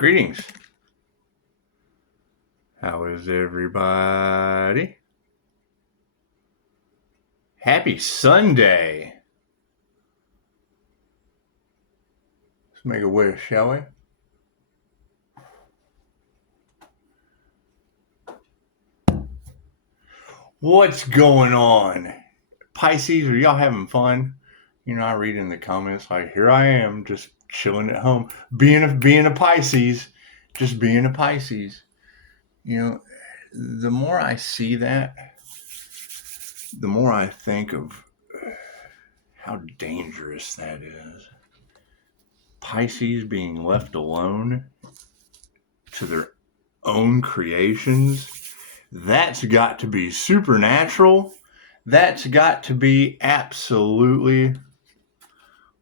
Greetings. How is everybody? Happy Sunday. Let's make a wish, shall we? What's going on? Pisces, are y'all having fun? You know, I read in the comments like, here I am, just chilling at home, being a Pisces, just being a Pisces. You know, the more I see that, the more I think of how dangerous that is. Pisces being left alone to their own creations, that's got to be supernatural. That's got to be absolutely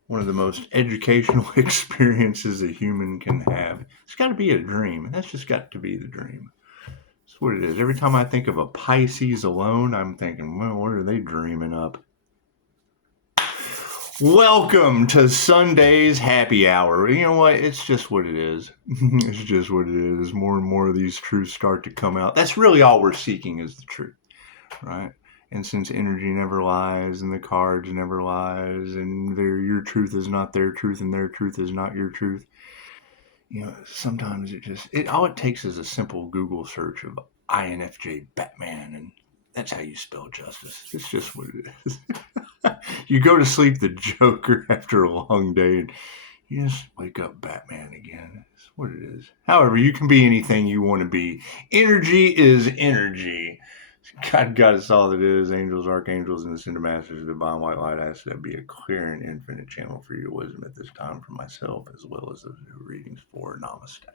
one of the most educational experiences a human can have. It's got to be a dream. That's just got to be the dream. That's what it is. Every time I think of a Pisces alone, I'm thinking, well, what are they dreaming up? Welcome to Sunday's happy hour. You know what? It's just what it is. It's just what it is. More and more of these truths start to come out. That's really all we're seeking is the truth, right? And since energy never lies and the cards never lies and your truth is not their truth and their truth is not your truth, you know, sometimes all it takes is a simple Google search of INFJ Batman, and that's how you spell justice. It's just what it is. You go to sleep the Joker after a long day and you just wake up Batman again. That's what it is. However, you can be anything you want to be. Energy is energy. God got us all that is. Angels, archangels, and the Ascended Masters of the Divine White Light. I ask that be a clear and infinite channel for your wisdom at this time for myself as well as those readings for Namaste.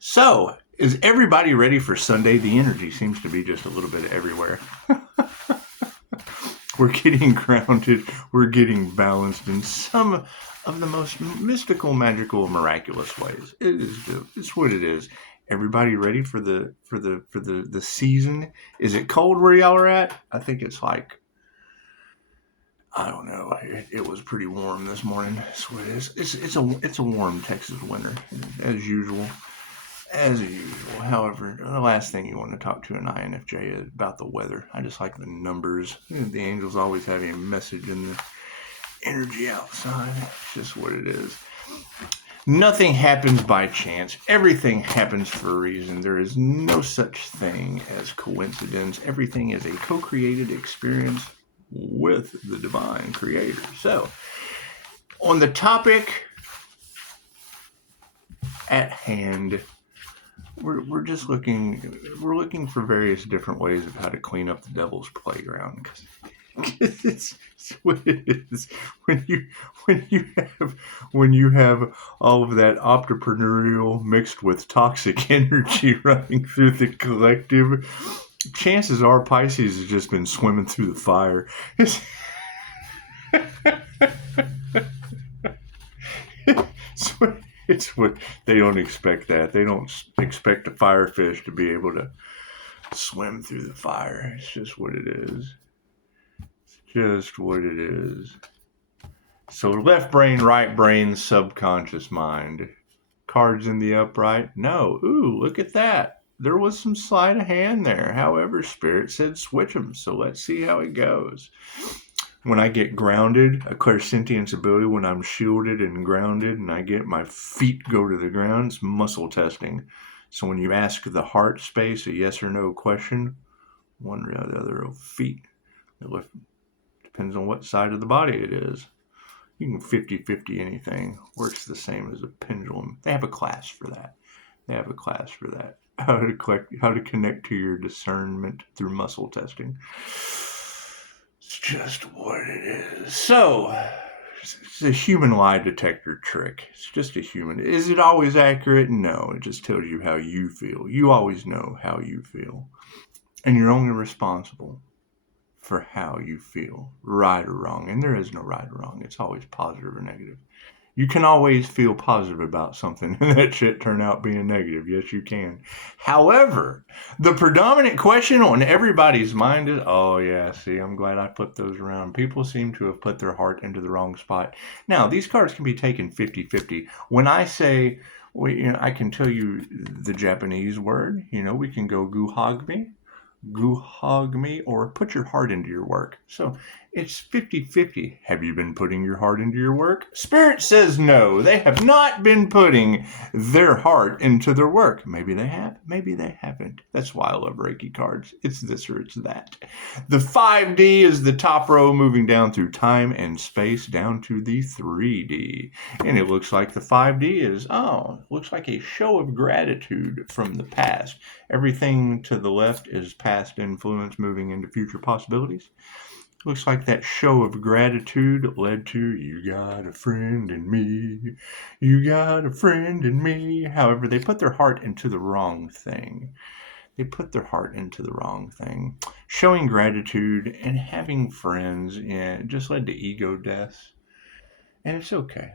So, is everybody ready for Sunday? The energy seems to be just a little bit everywhere. We're getting grounded. We're getting balanced in some of the most mystical, magical, miraculous ways. It's what it is. Everybody ready for the season? Is it cold where y'all are at? I think it's like, I don't know. It was pretty warm this morning. That's what it is. It's a warm Texas winter as usual. As usual. However, the last thing you want to talk to an INFJ is about the weather. I just like the numbers. The angels always have a message in the energy outside. It's just what it is. Nothing happens by chance. Everything happens for a reason. There is no such thing as coincidence. Everything is a co-created experience with the divine creator. So, on the topic at hand, we're just looking for various different ways of how to clean up the devil's playground, because it's what it is. When you have all of that entrepreneurial mixed with toxic energy running through the collective, chances are Pisces has just been swimming through the fire. It's what they don't expect that. They don't expect a firefish to be able to swim through the fire. It's just what it is. It's just what it is. So left brain, right brain, subconscious mind. Cards in the upright? No. Ooh, look at that. There was some sleight of hand there. However, Spirit said switch them. So let's see how it goes. When I get grounded, a clairsentience ability, when I'm shielded and grounded and I get my feet go to the ground, it's muscle testing. So when you ask the heart space a yes or no question, one or the other of feet. It depends on what side of the body it is. You can 50-50 anything. Works the same as a pendulum. They have a class for that. How to connect to your discernment through muscle testing. It's just what it is. So, it's a human lie detector trick. It's just a human. Is it always accurate? No. It just tells you how you feel. You always know how you feel. And you're only responsible for how you feel, right or wrong. And there is no right or wrong. It's always positive or negative. You can always feel positive about something and that shit turn out being negative. Yes, you can. However, the predominant question on everybody's mind is, oh yeah, see, I'm glad I put those around. People seem to have put their heart into the wrong spot. Now, these cards can be taken 50-50. When I say I can tell you the Japanese word. We can go guhag me, or put your heart into your work. So it's 50-50. Have you been putting your heart into your work? Spirit says no. They have not been putting their heart into their work. Maybe they have, maybe they haven't. That's why I love Reiki cards. It's this or it's that. The 5D is the top row, moving down through time and space down to the 3D. And it looks like the 5D looks like a show of gratitude from the past. Everything to the left is past influence moving into future possibilities. Looks like that show of gratitude led to "You got a friend in me, you got a friend in me." However, they put their heart into the wrong thing. Showing gratitude and having friends just led to ego deaths. And it's okay.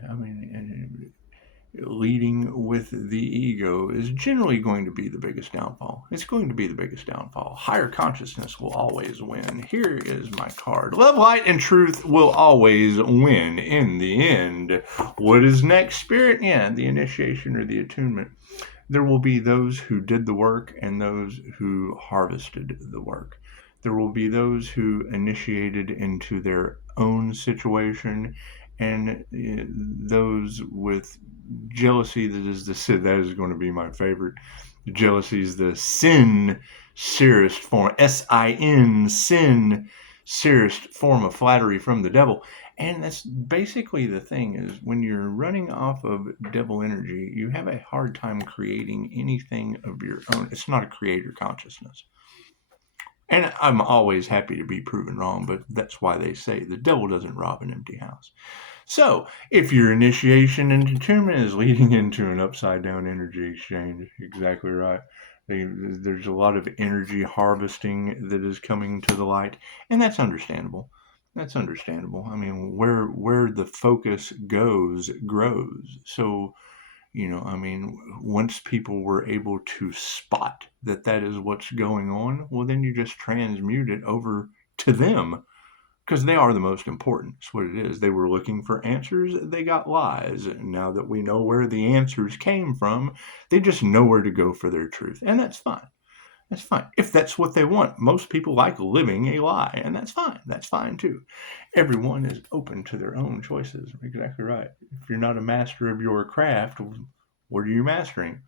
Leading with the ego is generally going to be the biggest downfall. It's going to be the biggest downfall. Higher consciousness will always win. Here is my card. Love, light, and truth will always win in the end. What is next, Spirit? The initiation or the attunement. There will be those who did the work and those who harvested the work. There will be those who initiated into their own situation, and those with jealousy. That is going to be my favorite. Jealousy is the sincerest form. Sincerest form of flattery from the devil. And that's basically the thing, is when you're running off of devil energy, you have a hard time creating anything of your own. It's not a creator consciousness. And I'm always happy to be proven wrong, but that's why they say the devil doesn't rob an empty house. So, if your initiation into attunement is leading into an upside-down energy exchange, exactly right. There's a lot of energy harvesting that is coming to the light, and that's understandable. That's understandable. Where the focus goes, grows. So, once people were able to spot that is what's going on, well, then you just transmute it over to them, because they are the most important. That's what it is. They were looking for answers. They got lies. And now that we know where the answers came from, they just know where to go for their truth. And that's fine. That's fine. If that's what they want. Most people like living a lie, and that's fine. That's fine too. Everyone is open to their own choices. Exactly right. If you're not a master of your craft, what are you mastering?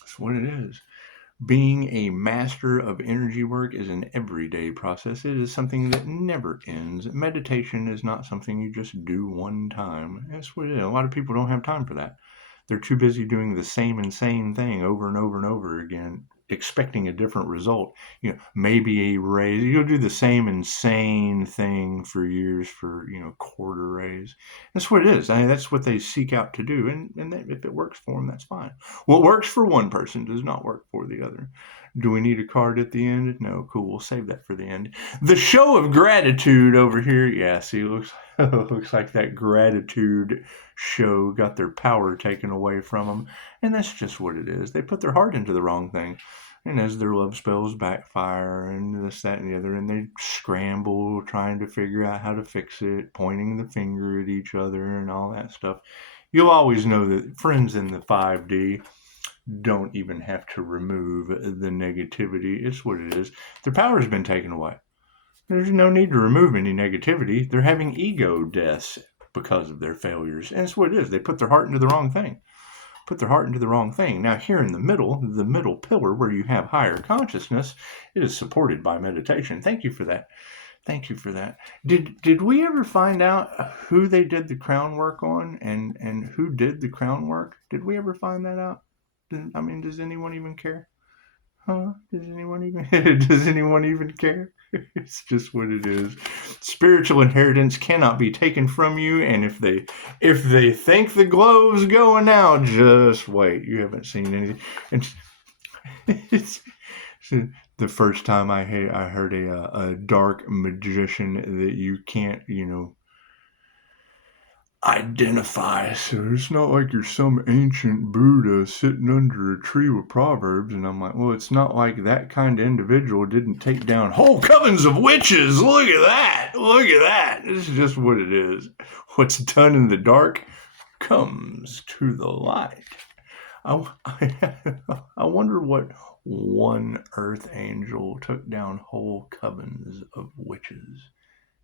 That's what it is. Being a master of energy work is an everyday process. It is something that never ends. Meditation is not something you just do one time. That's what it is. A lot of people don't have time for that. They're too busy doing the same insane thing over and over and over again, expecting a different result. Maybe a raise. You'll do the same insane thing for years for, quarter raise. That's what it is. That's what they seek out to do. And if it works for them, that's fine. What works for one person does not work for the other. Do we need a card at the end? No. Cool. We'll save that for the end. The show of gratitude over here. Yeah, see, it looks like that gratitude show got their power taken away from them. And that's just what it is. They put their heart into the wrong thing. And as their love spells backfire and this, that, and the other, and they scramble trying to figure out how to fix it, pointing the finger at each other and all that stuff, you'll always know that friends in the 5D don't even have to remove the negativity. It's what it is. Their power has been taken away. There's no need to remove any negativity. They're having ego deaths because of their failures. And it's what it is. They put their heart into the wrong thing. Now, here in the middle pillar where you have higher consciousness, it is supported by meditation. Thank you for that. Did we ever find out who they did the crown work on and who did the crown work? Did we ever find that out? Does anyone even care? Huh? Does anyone even care? It's just what it is. Spiritual inheritance cannot be taken from you, and if they think the glow's going out, just wait. You haven't seen anything. It's the first time I heard a dark magician that you can't, identify. So it's not like you're some ancient Buddha sitting under a tree with proverbs. And I'm like, well, it's not like that kind of individual didn't take down whole covens of witches. Look at that. This is just what it is. What's done in the dark comes to the light. I wonder what one earth angel took down whole covens of witches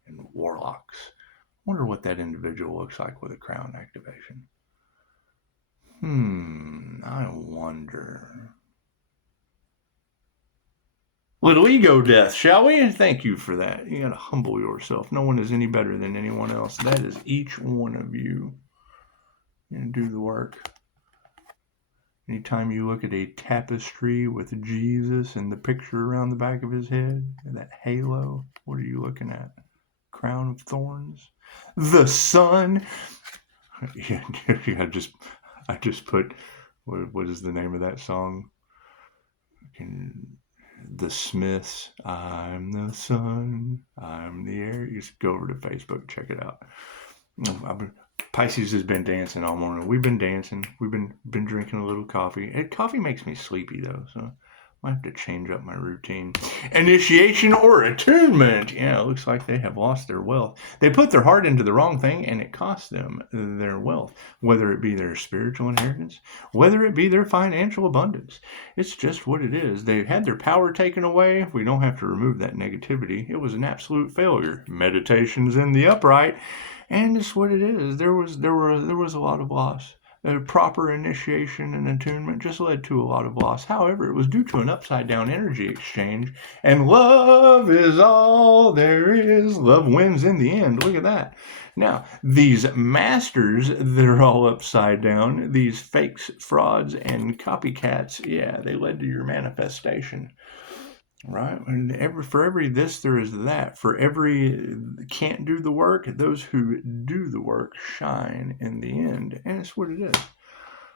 and warlocks. I wonder what that individual looks like with a crown activation. I wonder. Little ego death, shall we? And thank you for that. You got to humble yourself. No one is any better than anyone else. That is each one of you. And do the work. Anytime you look at a tapestry with Jesus and the picture around the back of his head, and that halo, what are you looking at? Crown of thorns? The sun? Yeah, I just put, what is the name of that song? The Smiths, I'm the sun, I'm the air. You just go over to Facebook, check it out. Pisces has been dancing all morning. We've been dancing. We've been drinking a little coffee. Coffee makes me sleepy though, so I might have to change up my routine. Initiation or attunement. Yeah, it looks like they have lost their wealth. They put their heart into the wrong thing, and it cost them their wealth, whether it be their spiritual inheritance, whether it be their financial abundance. It's just what it is. They've had their power taken away. We don't have to remove that negativity. It was an absolute failure. Meditation's in the upright. And it's what it is. There was a lot of loss. Proper initiation and attunement just led to a lot of loss. However, it was due to an upside down energy exchange. And love is all there is. Love wins in the end. Look at that. Now, these masters that are all upside down, these fakes, frauds, and copycats, yeah, they led to your manifestation. Right, and for every this there is that. For every can't do the work, those who do the work shine in the end, and it's what it is.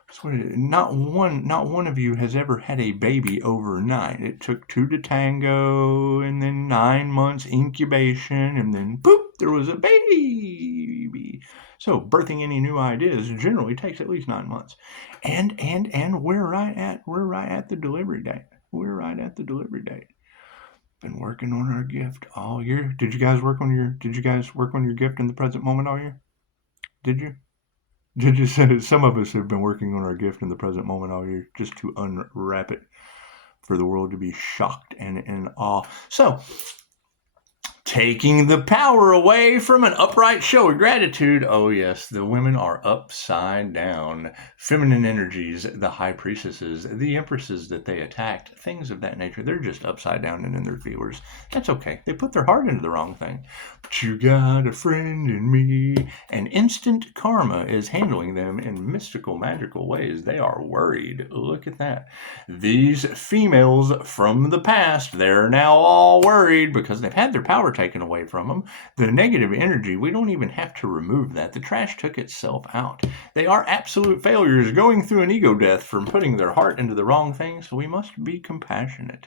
It's what it is. Not one of you has ever had a baby overnight. It took 2 to tango, and then 9 months incubation, and then boop, there was a baby. So birthing any new ideas generally takes at least 9 months, and we're right at the delivery date. We're right at the delivery date. Been working on our gift all year. Did you guys work on your gift in the present moment all year? Did you? Did you say some of us have been working on our gift in the present moment all year just to unwrap it for the world to be shocked and in awe. So, taking the power away from an upright show of gratitude. Oh yes, the women are upside down. Feminine energies, the high priestesses, the empresses that they attacked, things of that nature. They're just upside down and in their feelers. That's okay. They put their heart into the wrong thing. But you got a friend in me. And instant karma is handling them in mystical, magical ways. They are worried. Look at that. These females from the past, they're now all worried because they've had their power taken away from them. The negative energy, we don't even have to remove that. The trash took itself out. They are absolute failures going through an ego death from putting their heart into the wrong thing, so we must be compassionate.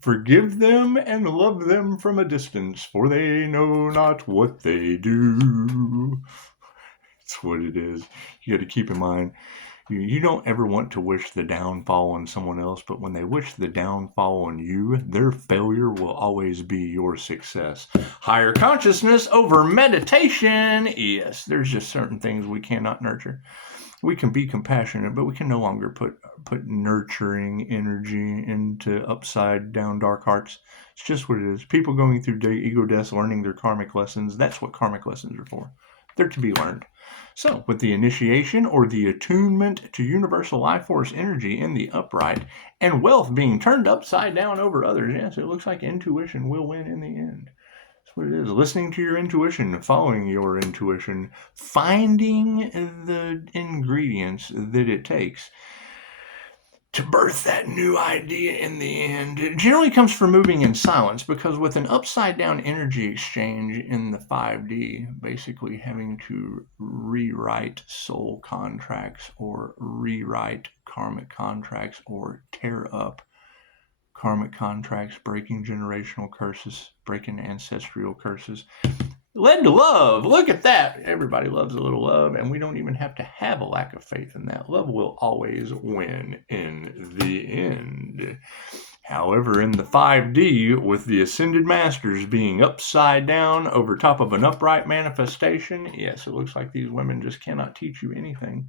Forgive them and love them from a distance, for they know not what they do. It's what it is. You got to keep in mind, you don't ever want to wish the downfall on someone else, but when they wish the downfall on you, their failure will always be your success. Higher consciousness over meditation. Yes, there's just certain things we cannot nurture. We can be compassionate, but we can no longer put nurturing energy into upside down dark hearts. It's just what it is. People going through ego deaths, learning their karmic lessons. That's what karmic lessons are for. They're to be learned. So, with the initiation or the attunement to universal life force energy in the upright and wealth being turned upside down over others, yes, it looks like intuition will win in the end. That's what it is. Listening to your intuition, following your intuition, finding the ingredients that it takes to birth that new idea in the end. It generally comes from moving in silence, because with an upside down energy exchange in the 5D, basically having to rewrite soul contracts or rewrite karmic contracts or tear up karmic contracts, breaking generational curses, breaking ancestral curses. Led to love. Look at that. Everybody loves a little love, and we don't even have to have a lack of faith in that. Love will always win in the end. However, in the 5D, with the Ascended Masters being upside down over top of an upright manifestation, yes, it looks like these women just cannot teach you anything.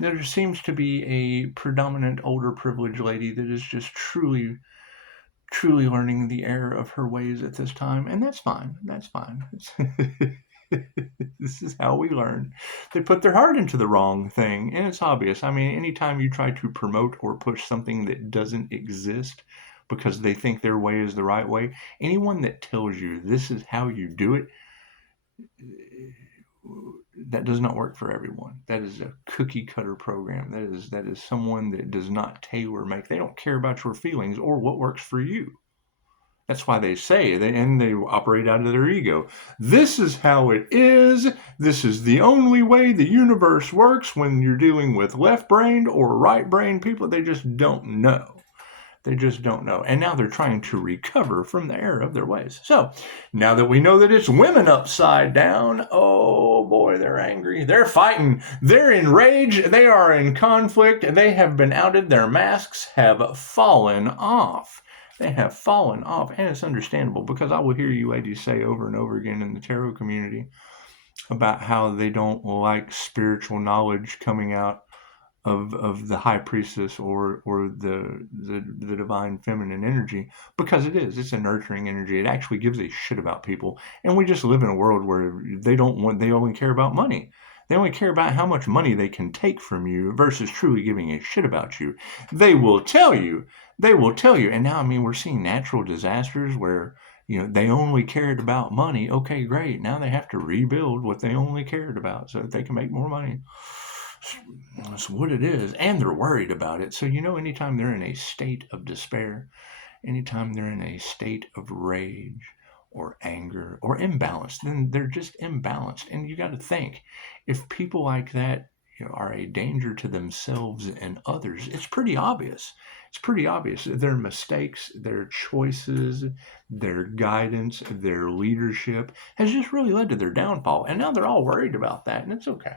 There seems to be a predominant older privileged lady that is just truly learning the error of her ways at this time, and that's fine. That's fine. This is how we learn. They put their heart into the wrong thing, and it's obvious. I mean, anytime you try to promote or push something that doesn't exist because they think their way is the right way, anyone that tells you this is how you do it, that does not work for everyone. That is a cookie cutter program. That is someone that does not tailor make. They don't care about your feelings or what works for you. That's why they say, and they operate out of their ego. This is how it is. This is the only way the universe works. When you're dealing with left-brained or right-brained people, they just don't know. They just don't know. And now they're trying to recover from the error of their ways. So now that we know that it's women upside down, oh boy, they're angry. They're fighting. They're enraged. They are in conflict. They have been outed. Their masks have fallen off. They have fallen off. And it's understandable, because I will hear you ladies say over and over again in the tarot community about how they don't like spiritual knowledge coming out of the high priestess or the divine feminine energy, because it's a nurturing energy. It actually gives a shit about people, and we just live in a world where they only care about money. They only care about how much money they can take from you versus truly giving a shit about you. They will tell you, and now, I mean, we're seeing natural disasters where, they only cared about money. Okay, great. Now they have to rebuild what they only cared about so that they can make more money. That's what it is. And they're worried about it. So, anytime they're in a state of despair, anytime they're in a state of rage or anger or imbalance, then they're just imbalanced. And you got to think, if people like that are a danger to themselves and others, it's pretty obvious. It's pretty obvious. Their mistakes, their choices, their guidance, their leadership has just really led to their downfall. And now they're all worried about that, and it's okay.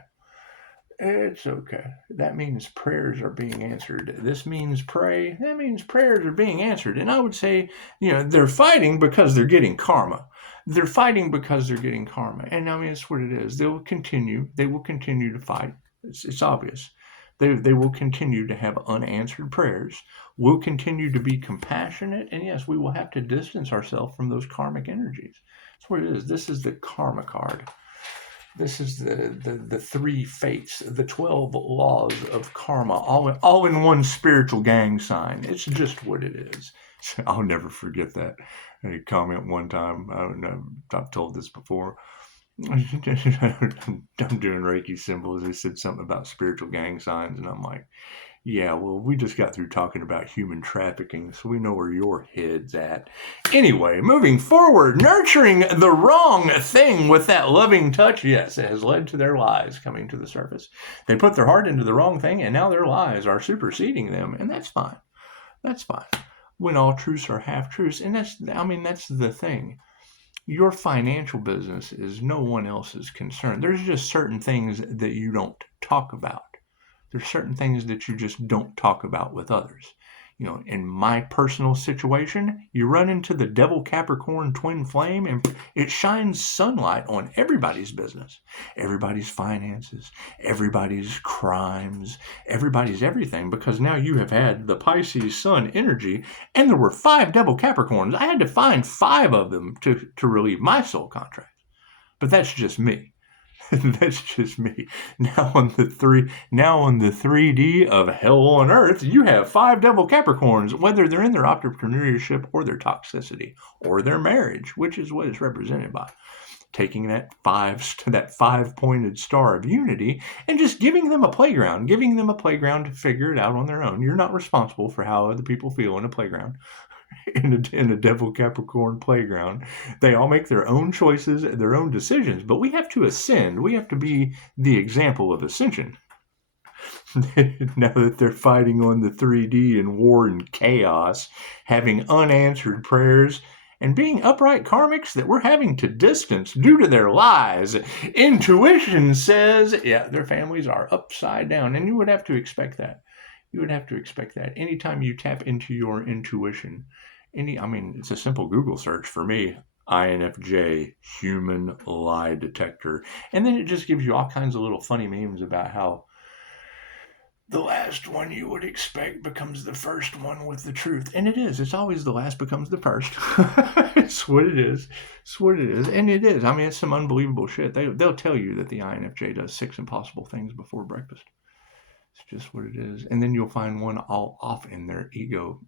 It's okay. That means prayers are being answered. This means pray. That means prayers are being answered. And I would say, they're fighting because they're getting karma. They're fighting because they're getting karma. And I mean, it's what it is. They will continue to fight. It's obvious. They will continue to have unanswered prayers. We'll continue to be compassionate. And yes, we will have to distance ourselves from those karmic energies. That's what it is. This is the karma card. This is the 3 fates, the 12 laws of karma, all in one spiritual gang sign. It's just what it is. I'll never forget that. I had a comment one time. I don't know, I've told this before. I'm doing Reiki symbols. They said something about spiritual gang signs, and I'm like, yeah, well, we just got through talking about human trafficking, so we know where your head's at. Anyway, moving forward, nurturing the wrong thing with that loving touch, yes, it has led to their lies coming to the surface. They put their heart into the wrong thing, and now their lies are superseding them, and that's fine. That's fine. When all truths are half-truths, and that's the thing. Your financial business is no one else's concern. There's just certain things that you don't talk about. There's certain things that you just don't talk about with others. In my personal situation, you run into the devil Capricorn twin flame, and it shines sunlight on everybody's business, everybody's finances, everybody's crimes, everybody's everything, because now you have had the Pisces sun energy, and there were 5 devil Capricorns. I had to find 5 of them to relieve my soul contract. But that's just me. That's just me. Now on the 3D of hell on earth, you have 5 devil Capricorns, whether they're in their entrepreneurship or their toxicity or their marriage, which is what it's represented by. Taking that 5-pointed star of unity and just giving them a playground to figure it out on their own. You're not responsible for how other people feel in a playground. In a devil Capricorn playground, they all make their own choices, their own decisions, but we have to ascend. We have to be the example of ascension. Now that they're fighting on the 3D in war and chaos, having unanswered prayers, and being upright karmics that we're having to distance due to their lies, intuition says, their families are upside down, and you would have to expect that. Anytime you tap into your intuition, it's a simple Google search for me, INFJ, human lie detector. And then it just gives you all kinds of little funny memes about how the last one you would expect becomes the first one with the truth. And it is. It's always the last becomes the first. It's what it is. It's what it is. And it is. I mean, it's some unbelievable shit. They'll tell you that the INFJ does 6 impossible things before breakfast. It's just what it is. And then you'll find one all off in their ego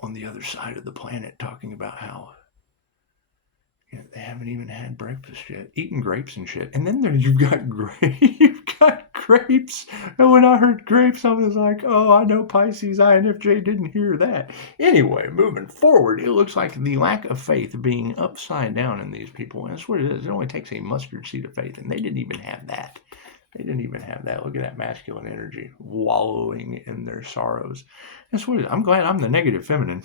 on the other side of the planet talking about how they haven't even had breakfast yet, eating grapes and shit. And then you've got grapes. And when I heard grapes, I was like, oh, I know Pisces INFJ didn't hear that. Anyway, moving forward, it looks like the lack of faith being upside down in these people. And that's what it is. It only takes a mustard seed of faith, and they didn't even have that. They didn't even have that. Look at that masculine energy wallowing in their sorrows. That's what it is. I'm glad I'm the negative feminine.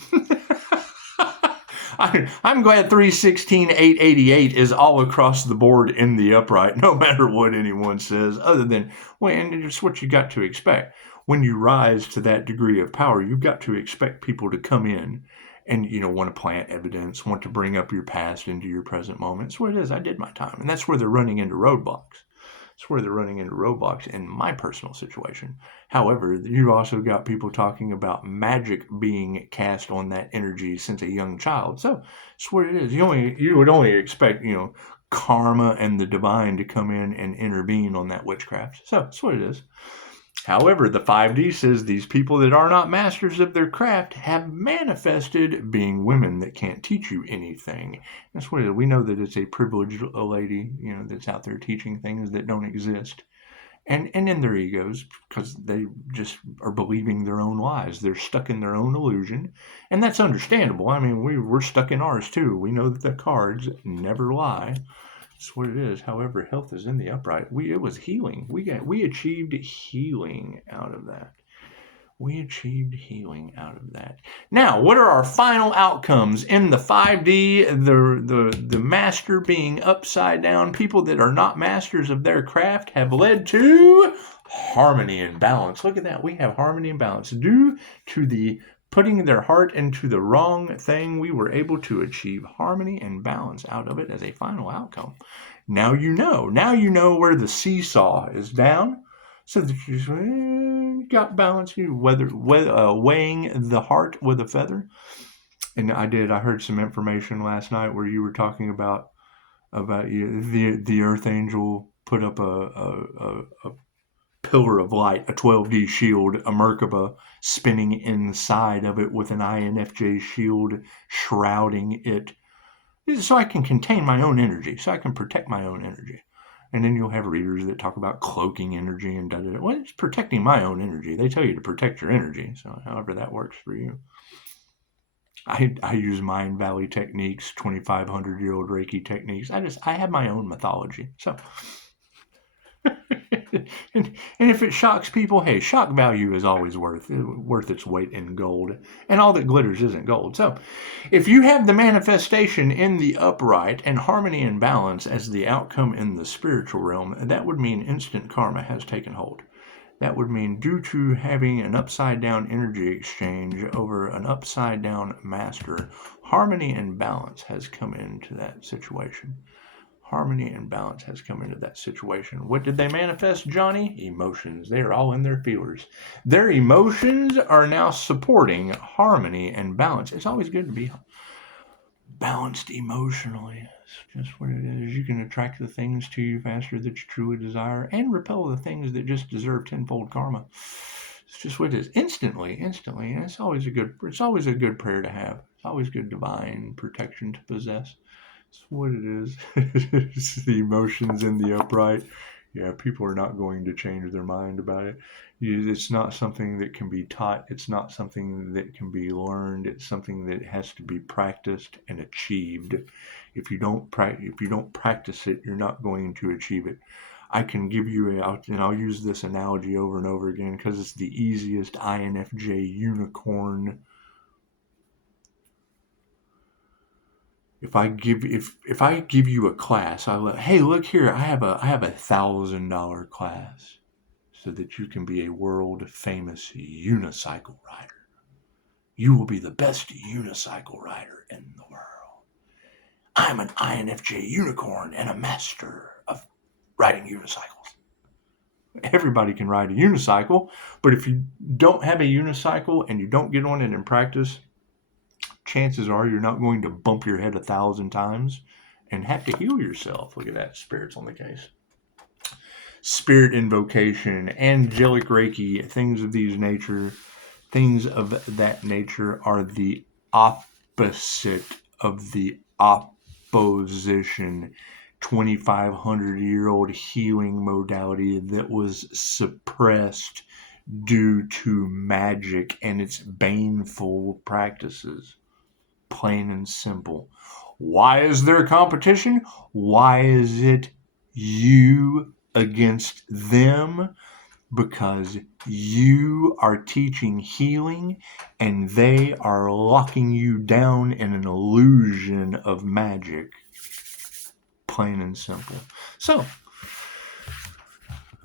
I'm glad 316, 888 is all across the board in the upright, no matter what anyone says, other than, well, and it's what you got to expect. When you rise to that degree of power, you've got to expect people to come in and, want to plant evidence, want to bring up your past into your present moment. That's what it is. I did my time. And that's where they're running into roadblocks. That's where they're running into roadblocks in my personal situation. However, you've also got people talking about magic being cast on that energy since a young child. So that's what it is. You would only expect, karma and the divine to come in and intervene on that witchcraft. So that's what it is. However, the 5D says these people that are not masters of their craft have manifested being women that can't teach you anything. That's what it is. We know that it's a privileged lady, that's out there teaching things that don't exist. And in their egos, because they just are believing their own lies. They're stuck in their own illusion. And that's understandable. I mean, we're stuck in ours too. We know that the cards never lie. That's what it is. However, health is in the upright. It was healing. We achieved healing out of that. We achieved healing out of that. Now, what are our final outcomes in the 5D? The master being upside down. People that are not masters of their craft have led to harmony and balance. Look at that. We have harmony and balance due to the putting their heart into the wrong thing. We were able to achieve harmony and balance out of it as a final outcome. Now you know. Now you know where the seesaw is down, so that you got balance. You weighing the heart with a feather. And I heard some information last night where you were talking about the Earth Angel put up a pillar of light, a 12D shield, a Merkaba spinning inside of it with an INFJ shield shrouding it, so I can contain my own energy, so I can protect my own energy. And then you'll have readers that talk about cloaking energy and da-da-da. Well, it's protecting my own energy. They tell you to protect your energy, so however that works for you. I use Mind Valley techniques, 2,500-year-old Reiki techniques. I have my own mythology, so... and if it shocks people, hey, shock value is always worth its weight in gold, and all that glitters isn't gold. So if you have the manifestation in the upright and harmony and balance as the outcome in the spiritual realm, that would mean instant karma has taken hold. That would mean due to having an upside down energy exchange over an upside down master, harmony and balance has come into that situation. Harmony and balance has come into that situation. What did they manifest, Johnny? Emotions. They are all in their feelers. Their emotions are now supporting harmony and balance. It's always good to be balanced emotionally. It's just what it is. You can attract the things to you faster that you truly desire and repel the things that just deserve tenfold karma. It's just what it is. Instantly. And it's always a good prayer to have. It's always good divine protection to possess. It's what it is. It's the emotions in the upright. Yeah, people are not going to change their mind about it. It's not something that can be taught. It's not something that can be learned. It's something that has to be practiced and achieved. If you don't practice it, you're not going to achieve it. I can give you, and I'll use this analogy over and over again because it's the easiest INFJ unicorn. If I give you a class, hey, look here, I have a $1,000 class so that you can be a world famous unicycle rider. You will be the best unicycle rider in the world. I'm an INFJ unicorn and a master of riding unicycles. Everybody can ride a unicycle, but if you don't have a unicycle and you don't get on it in practice, chances are you're not going to bump your head 1,000 times and have to heal yourself. Look at that, Spirit's on the case. Spirit invocation, angelic Reiki, things of that nature are the opposite of the opposition. 2,500-year-old healing modality that was suppressed due to magic and its baneful practices. Plain and simple. Why is there competition? Why is it you against them? Because you are teaching healing and they are locking you down in an illusion of magic. Plain and simple. So,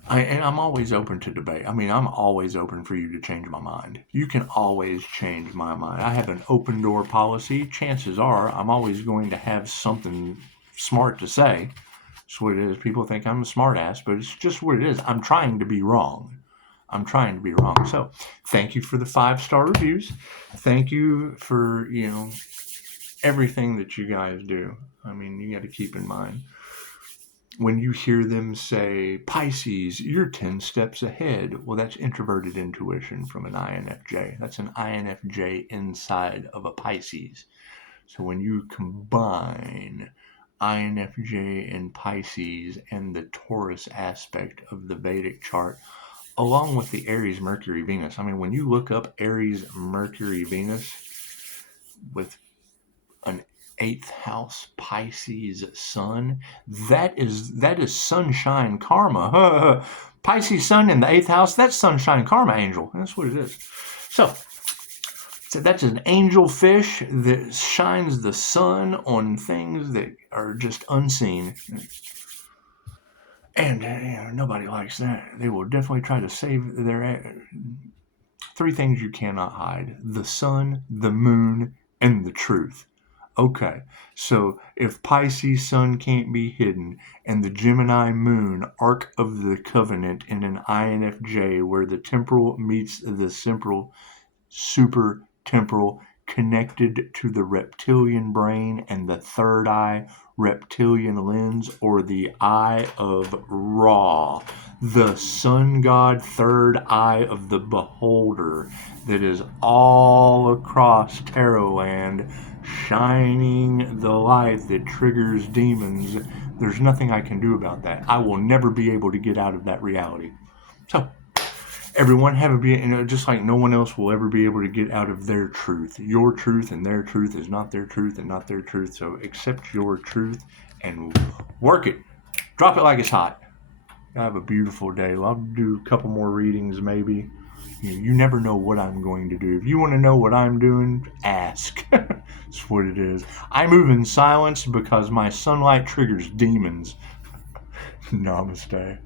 I'm always open to debate. I mean, I'm always open for you to change my mind. You can always change my mind. I have an open door policy. Chances are I'm always going to have something smart to say. That's what it is. People think I'm a smart ass, but it's just what it is. I'm trying to be wrong. So thank you for the 5-star reviews. Thank you for, everything that you guys do. I mean, you got to keep in mind, when you hear them say, Pisces, you're 10 steps ahead. Well, that's introverted intuition from an INFJ. That's an INFJ inside of a Pisces. So when you combine INFJ and Pisces and the Taurus aspect of the Vedic chart, along with the Aries, Mercury, Venus. I mean, when you look up Aries, Mercury, Venus with an 8th house Pisces sun, that is sunshine karma. Pisces sun in the 8th house, that's sunshine karma angel. That's what it is. So that's an angel fish that shines the sun on things that are just unseen. And nobody likes that. They will definitely try to save their 3 things you cannot hide: the sun, the moon, and the truth. Okay, so if Pisces sun can't be hidden, and the Gemini moon, Ark of the Covenant in an INFJ, where the temporal meets the super temporal, connected to the reptilian brain and the third eye, reptilian lens, or the eye of Ra, the sun god third eye of the beholder that is all across tarot land, shining the light that triggers demons. There's nothing I can do about that. I will never be able to get out of that reality. So everyone just like no one else will ever be able to get out of their truth. Your truth and their truth is not their truth and not their truth. So accept your truth and work it. Drop it like it's hot. Have a beautiful day. I'll do a couple more readings maybe. You never know what I'm going to do. If you want to know what I'm doing, ask. That's what it is. I move in silence because my sunlight triggers demons. Namaste.